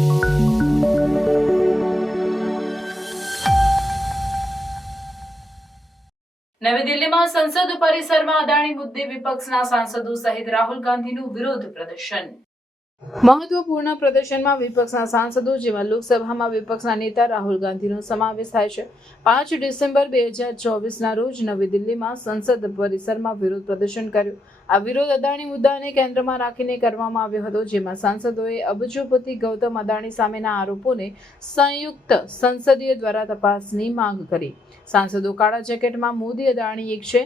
નવી દિલ્હીમાં સંસદ પરિસરમાં અદાણી મુદ્દે વિપક્ષના સાંસદો સહિત રાહુલ ગાંધીનું વિરોધ પ્રદર્શન। મહત્વપૂર્ણ પ્રદર્શનમાં વિપક્ષના સાંસદો જેમાં લોકસભામાં વિપક્ષના નેતા રાહુલ ગાંધીનો સમાવેશ થાય છે। 5 ડિસેમ્બર 2024ના રોજ નવી દિલ્હીમાં સંસદ પરિસરમાં વિરોધ પ્રદર્શન કર્યું। આ વિરોધ અદાણી મુદ્દાને કેન્દ્રમાં રાખીને કરવામાં આવ્યો હતો, જેમાં સાંસદોએ અબજોપતિ ગૌતમ અદાણી સામેના આરોપોને સંયુક્ત સંસદીય દ્વારા તપાસની માંગ કરી। સાંસદો કાળા જેકેટમાં મોદી અદાણી એક છે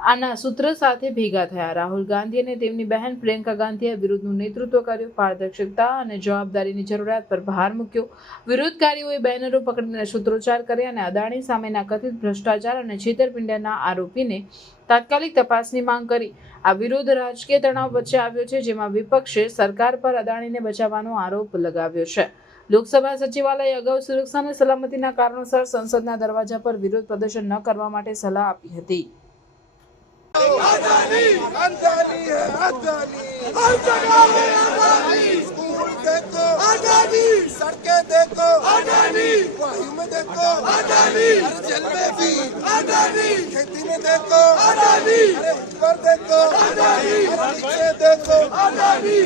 આના સૂત્ર સાથે ભેગા થયા। રાહુલ ગાંધી અને તેમની બહેન પ્રિયંકા ગાંધીએ વિરોધનું નેતૃત્વ કર્યું। પારદર્શકતા અને જવાબદારીની જરૂરિયાત પર ભાર મૂક્યો। વિરોધકારીઓએ બેનરો પકડીને સૂત્રોચ્ચાર કર્યા અને અદાણી સામેના કથિત ભ્રષ્ટાચાર અને છેતરપિંડીના આરોપીને તાત્કાલિક તપાસની માંગ કરી। આ વિરોધ રાજકીય તણાવ વચ્ચે આવ્યો છે, જેમાં વિપક્ષે સરકાર પર અદાણીને બચાવવાનો આરોપ લગાવ્યો છે। લોકસભા સચિવાલયે અગાઉ સુરક્ષા અને સલામતીના કારણોસર સંસદના દરવાજા પર વિરોધ પ્રદર્શન ન કરવા માટે સલાહ આપી હતી। अदानी अदानी है अदानी हर जगह है अदानी स्कूल देखो अदानी सड़कें देखो अदानी वायु में देखो अदानी जल में भी अदानी खेती में देखो अदानी ऊपर देखो अदानी नीचे देखो अदानी